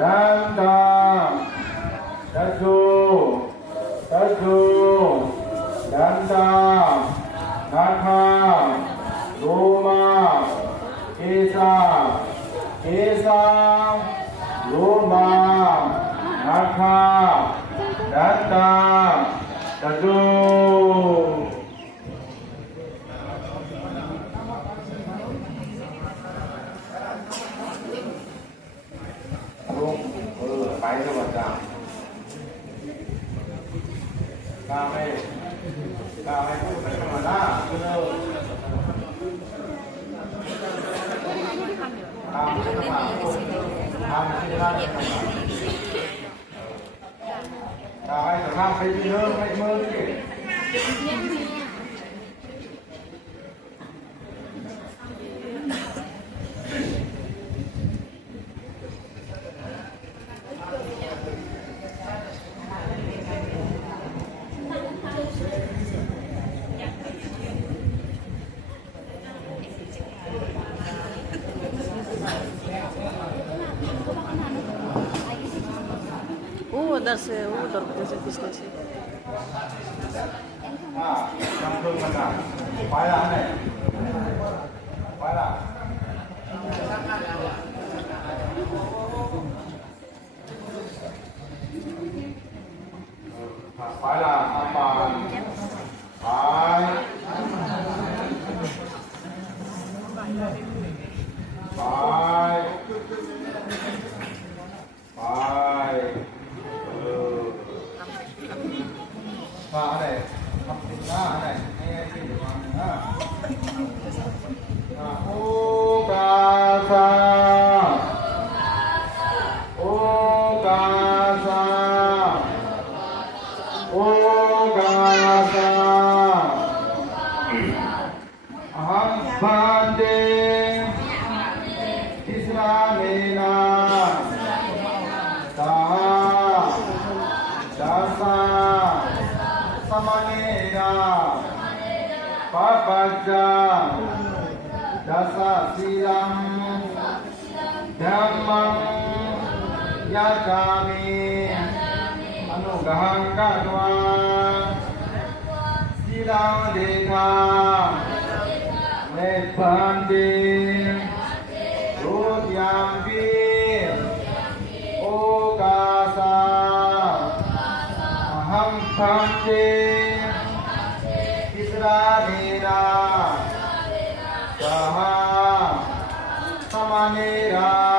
ดันตาตัจูดันตานาคาโลมาเกสาโลมานาคาดันตาตัจูไปสวัสดิ์กล้าให้พูดไปธรรมดาคือเราทำที่ทำให้สภาพไปที่เริ่มไม่เมื่อกี้उधर से पिछले से Langsung mana? Payah ni. Payah. Payah apa? Payah. Ada. Ada. Okasa. Aham bhante Islamena Dasa Samanera Papaja Dasa Silam Dhammam Yajami Anugaham Katva Silam Dekha Nepandi Rudyampi Okasa Aham bhante Isramena Saha Samanera